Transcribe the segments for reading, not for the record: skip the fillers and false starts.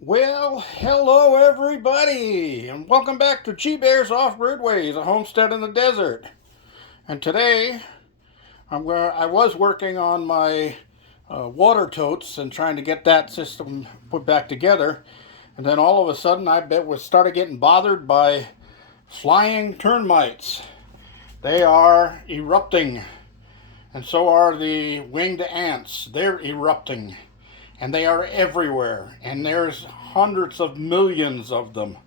Well, hello everybody, and welcome back to G Bear's Off-Grid Ways, a homestead in the desert. And today, I was working on my water totes and trying to get that system put back together. And then all of a sudden, started getting bothered by flying termites. They are erupting, and so are the winged ants. They're erupting, and they are everywhere, and there's hundreds of millions of them.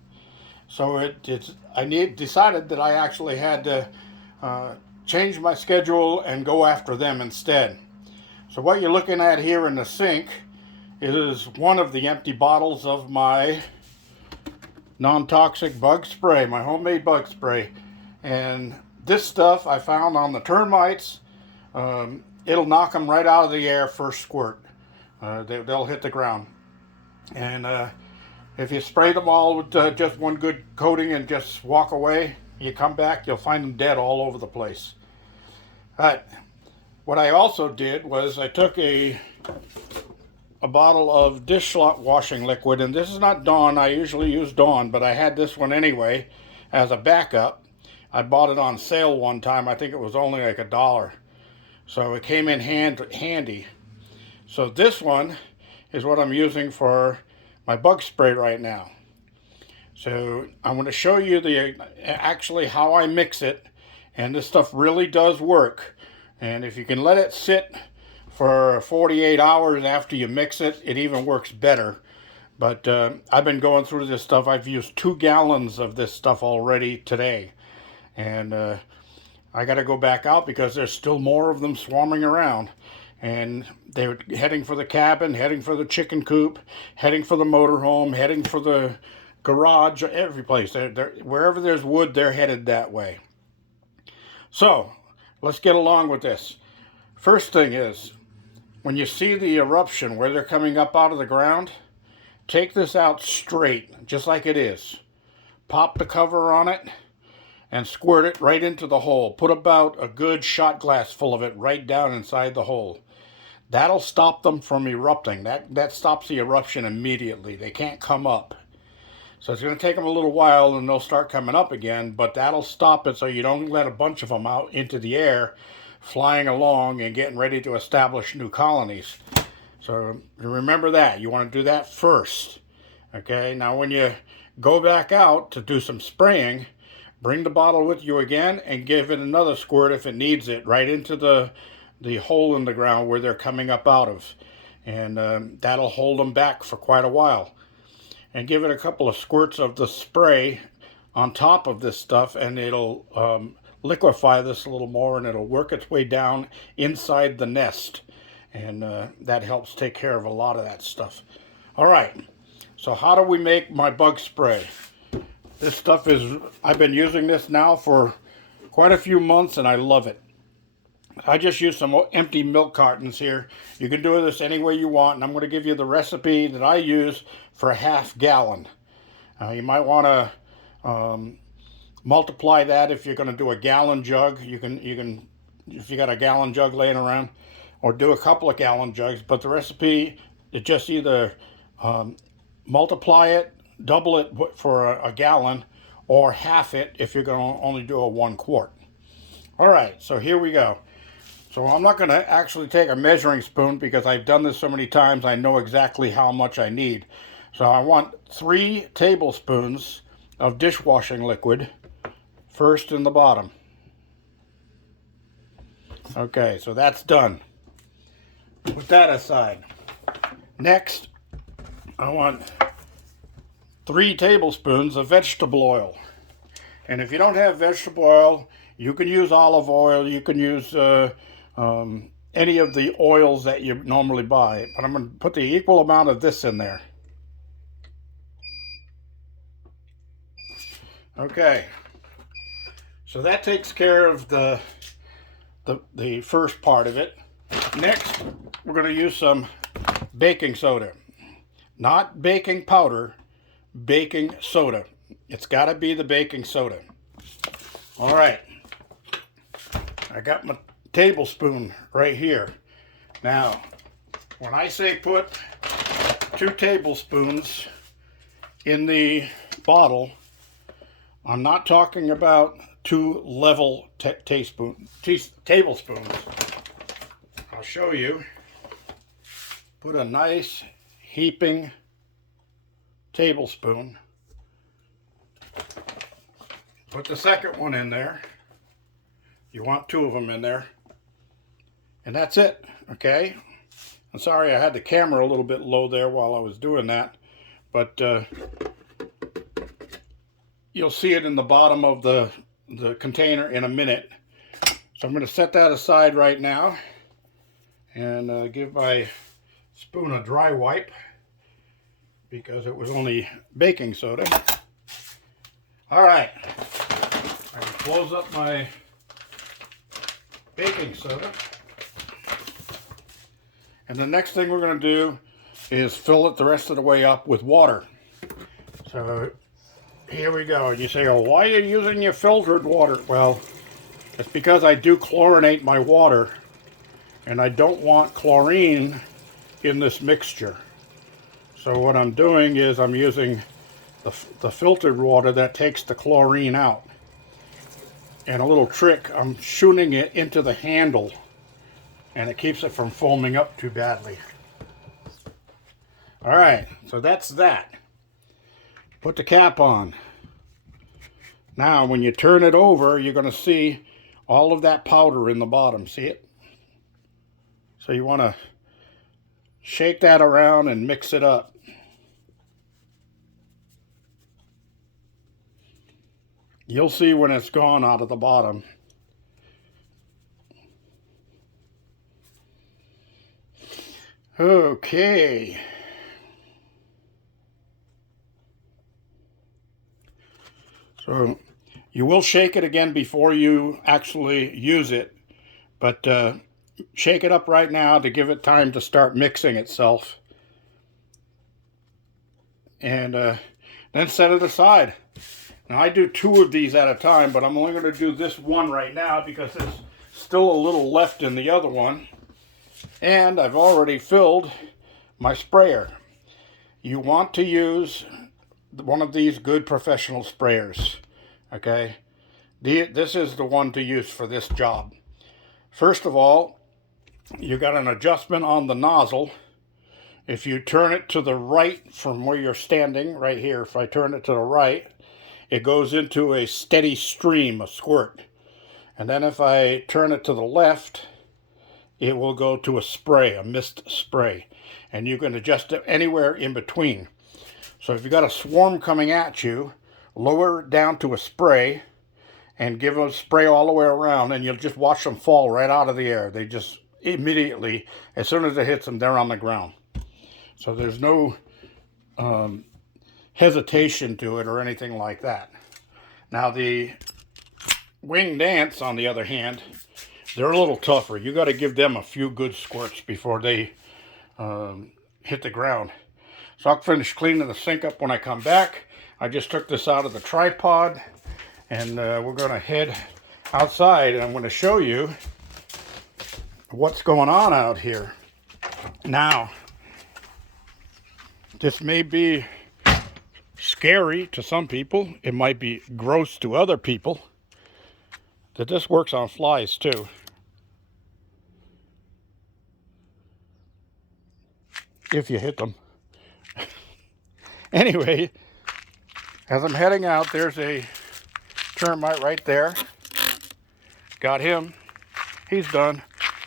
So decided that I actually had to uh, change my schedule and go after them instead. So what you're looking at here in the sink is one of the empty bottles of my non-toxic bug spray, my homemade bug spray. And this stuff I found on the termites. It'll knock them right out of the air first squirt. They'll hit the ground. And if you spray them all with just one good coating and just walk away, you come back, you'll find them dead all over the place. But what I also did was I took a bottle of dishwashing liquid, and this is not Dawn. I usually use Dawn, but I had this one anyway as a backup. I bought it on sale one time. I think it was only like $1. So it came in handy. So this one is what I'm using for my bug spray right now. So I'm going to show you actually how I mix it, and this stuff really does work. And if you can let it sit for 48 hours after you mix it, it even works better. But I've been going through this stuff. I've used 2 gallons of this stuff already today. And I got to go back out because there's still more of them swarming around. And they're heading for the cabin, heading for the chicken coop, heading for the motorhome, heading for the garage, every place. Wherever there's wood, they're headed that way. So let's get along with this. First thing is, when you see the eruption where they're coming up out of the ground, take this out straight, just like it is. Pop the cover on it and squirt it right into the hole. Put about a good shot glass full of it right down inside the hole. That'll stop them from erupting. That stops the eruption immediately. They can't come up. So it's going to take them a little while and they'll start coming up again, but that'll stop it so you don't let a bunch of them out into the air flying along and getting ready to establish new colonies. So remember that. You want to do that first. Okay, now when you go back out to do some spraying, bring the bottle with you again and give it another squirt if it needs it, right into the hole in the ground where they're coming up out of. And that'll hold them back for quite a while. And give it a couple of squirts of the spray on top of this stuff, and it'll liquefy this a little more, and it'll work its way down inside the nest. And that helps take care of a lot of that stuff. All right, so how do we make my bug spray? This stuff I've been using this now for quite a few months, and I love it. I just used some empty milk cartons here. You can do this any way you want, and I'm going to give you the recipe that I use for a ½ gallon. You might want to multiply that if you're going to do a gallon jug. You can if you got a gallon jug laying around, or do a couple of gallon jugs. But the recipe is just either multiply it, double it for a gallon, or half it if you're going to only do a 1 quart. All right, so here we go. So I'm not going to actually take a measuring spoon because I've done this so many times. I know exactly how much I need. So I want 3 tablespoons of dishwashing liquid, first in the bottom. Okay, so that's done. Put that aside. Next, I want 3 tablespoons of vegetable oil. And if you don't have vegetable oil, you can use olive oil. You can use any of the oils that you normally buy. But I'm going to put the equal amount of this in there. Okay. So that takes care of the first part of it. Next, we're going to use some baking soda. Not baking powder, baking soda. It's got to be the baking soda. All right. I got my tablespoon right here. Now, when I say put 2 tablespoons in the bottle, I'm not talking about 2 level tablespoons. I'll show you. Put a nice heaping tablespoon. Put the second one in there. You want 2 of them in there. And that's it, okay? I'm sorry I had the camera a little bit low there while I was doing that, but you'll see it in the bottom of the container in a minute. So I'm going to set that aside right now and give my spoon a dry wipe because it was only baking soda. All right, I can close up my baking soda. And the next thing we're going to do is fill it the rest of the way up with water. So here we go. And you say, oh, why are you using your filtered water? Well, it's because I do chlorinate my water, and I don't want chlorine in this mixture. So what I'm doing is I'm using the filtered water that takes the chlorine out. And a little trick, I'm shooting it into the handle, and it keeps it from foaming up too badly. All right, so that's that. Put the cap on. Now, when you turn it over, you're going to see all of that powder in the bottom. See it? So you want to shake that around and mix it up. You'll see when it's gone out of the bottom. Okay. So you will shake it again before you actually use it, but shake it up right now to give it time to start mixing itself. And then set it aside. Now I do 2 of these at a time, but I'm only going to do this one right now because there's still a little left in the other one. And I've already filled my sprayer. You want to use one of these good professional sprayers, okay? This is the one to use for this job. First of all, you got an adjustment on the nozzle. If you turn it to the right from where you're standing, right here, if I turn it to the right, it goes into a steady stream, a squirt. And then if I turn it to the left, it will go to a spray, a mist spray. And you can adjust it anywhere in between. So if you've got a swarm coming at you, lower it down to a spray and give them a spray all the way around, and you'll just watch them fall right out of the air. They just immediately, as soon as it hits them, they're on the ground. So there's no hesitation to it or anything like that. Now the winged ants, on the other hand, they're a little tougher. You got to give them a few good squirts before they hit the ground. So I'll finish cleaning the sink up when I come back. I just took this out of the tripod, and we're going to head outside, and I'm going to show you what's going on out here. Now, this may be scary to some people. It might be gross to other people. That this works on flies too. If you hit them. Anyway, as I'm heading out, there's a termite right there. Got him. He's done.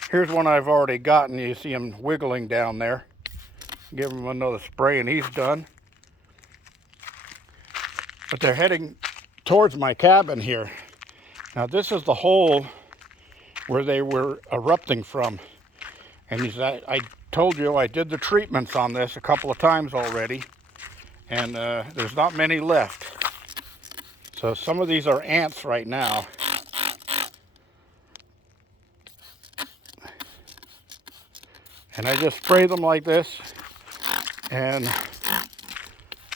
Here's one I've already gotten. You see him wiggling down there. Give him another spray and he's done. But they're heading towards my cabin here. Now this is the hole where they were erupting from. And I told you I did the treatments on this a couple of times already. And there's not many left. So some of these are ants right now. And I just spray them like this. And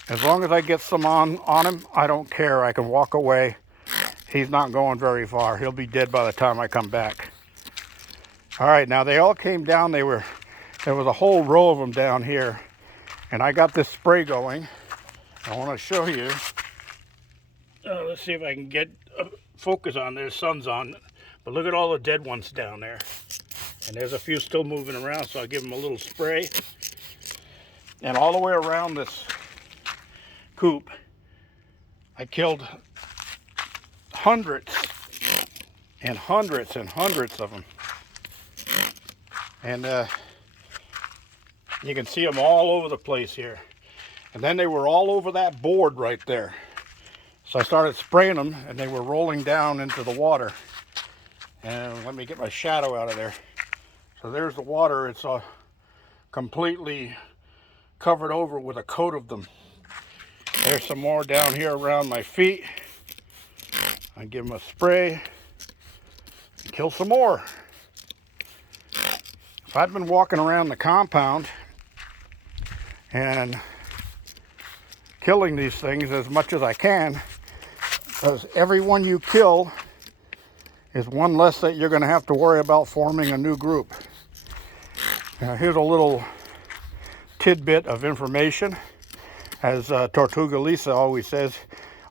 as long as I get some on him, I don't care. I can walk away. He's not going very far. He'll be dead by the time I come back. All right, now they all came down. There was a whole row of them down here. And I got this spray going. I want to show you. Let's see if I can get focus on this. Sun's on, but look at all the dead ones down there. And there's a few still moving around, so I'll give them a little spray. And all the way around this coop, I killed hundreds and hundreds and hundreds of them. And you can see them all over the place here. And then they were all over that board right there. So I started spraying them, and they were rolling down into the water. And let me get my shadow out of there. So there's the water. It's completely covered over with a coat of them. There's some more down here around my feet. I give them a spray. Kill some more. So I've been walking around the compound and killing these things as much as I can, because every one you kill is one less that you're going to have to worry about forming a new group. Now, here's a little tidbit of information. As Tortuga Lisa always says,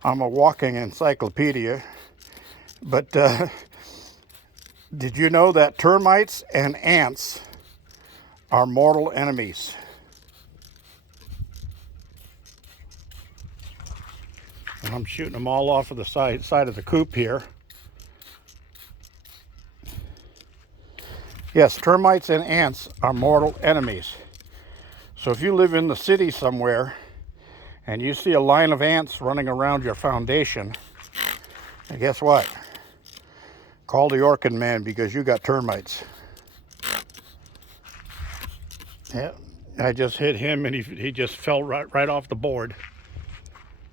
I'm a walking encyclopedia. But did you know that termites and ants are mortal enemies? And I'm shooting them all off of the side of the coop here. Yes, termites and ants are mortal enemies. So if you live in the city somewhere and you see a line of ants running around your foundation, and guess what? Call the Orkin man, because you got termites. Yeah, I just hit him and he just fell right off the board.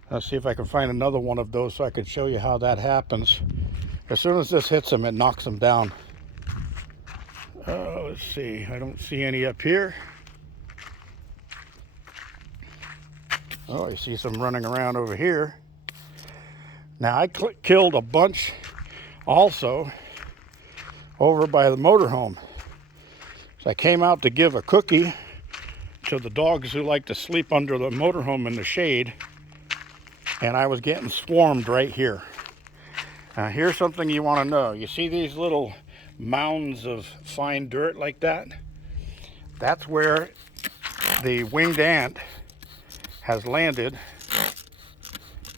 Let's see if I can find another one of those so I can show you how that happens. As soon as this hits him, it knocks him down. Let's see, I don't see any up here. Oh, I see some running around over here. Now, I killed a bunch also over by the motorhome. So I came out to give a cookie to the dogs who like to sleep under the motorhome in the shade, and I was getting swarmed right here. Now, here's something you want to know. You see these little mounds of fine dirt like that? That's where the winged ant has landed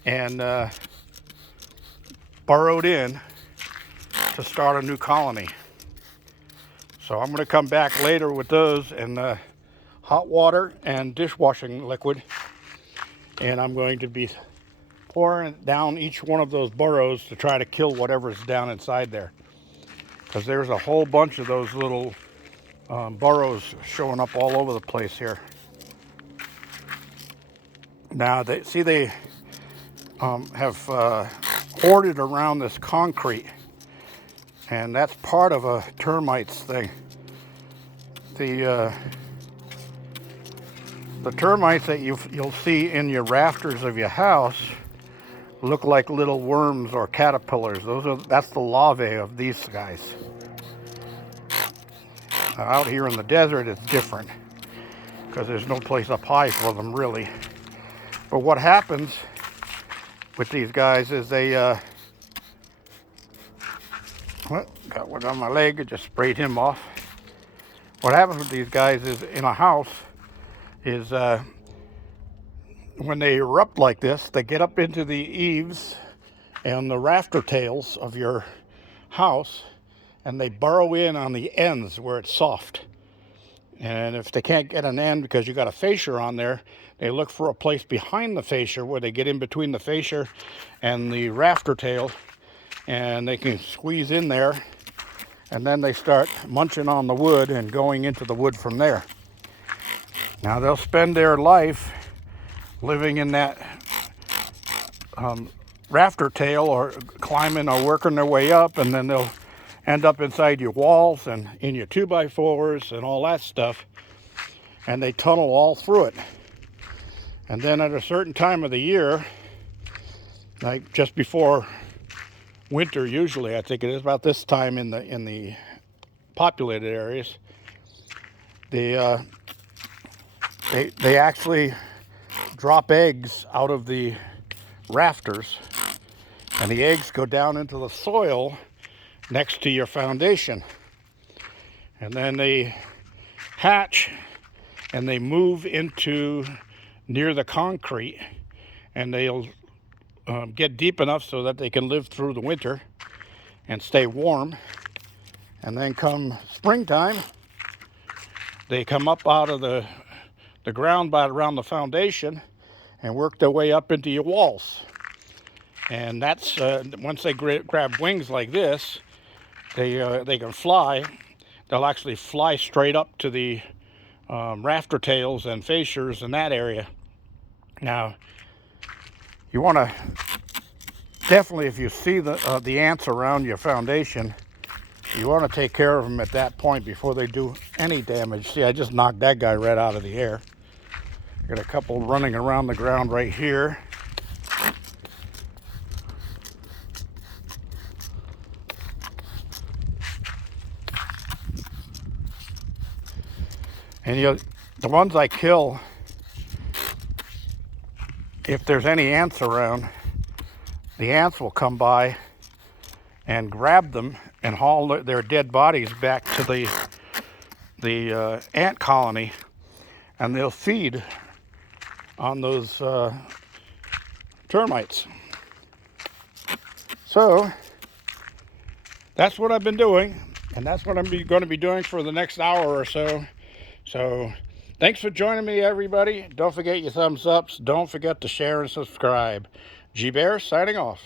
and burrowed in to start a new colony. So I'm going to come back later with those and hot water and dishwashing liquid, and I'm going to be pouring down each one of those burrows to try to kill whatever's down inside there, because there's a whole bunch of those little burrows showing up all over the place here. Now they have hoarded around this concrete, and that's part of a termites thing. The termites that you'll see in your rafters of your house look like little worms or caterpillars. That's the larvae of these guys. Now, out here in the desert, it's different because there's no place up high for them really. But what happens with these guys is they got one on my leg. I just sprayed him off. What happens with these guys is in a house is when they erupt like this, they get up into the eaves and the rafter tails of your house, and they burrow in on the ends where it's soft. And if they can't get an end because you got a fascia on there, they look for a place behind the fascia where they get in between the fascia and the rafter tail, and they can squeeze in there, and then they start munching on the wood and going into the wood from there. Now they'll spend their life living in that rafter tail or climbing or working their way up, and then they'll end up inside your walls and in your 2x4s and all that stuff, and they tunnel all through it. And then at a certain time of the year, like just before winter, usually I think it is about this time in the populated areas, they actually drop eggs out of the rafters, and the eggs go down into the soil next to your foundation. And then they hatch and they move into near the concrete, and they'll get deep enough so that they can live through the winter and stay warm. And then come springtime, they come up out of the ground by around the foundation and work their way up into your walls. And that's once they grab wings like this, they can fly. They'll actually fly straight up to the rafter tails and fascias in that area. Now, you want to definitely, if you see the ants around your foundation, you want to take care of them at that point before they do any damage. See, I just knocked that guy right out of the air. Got a couple running around the ground right here. And the ones I kill, if there's any ants around, the ants will come by and grab them and haul their dead bodies back to the ant colony, and they'll feed on those termites. So that's what I've been doing, and that's what I'm going to be doing for the next hour or so. So thanks for joining me, everybody. Don't forget your thumbs ups. Don't forget to share and subscribe. G Bear signing off.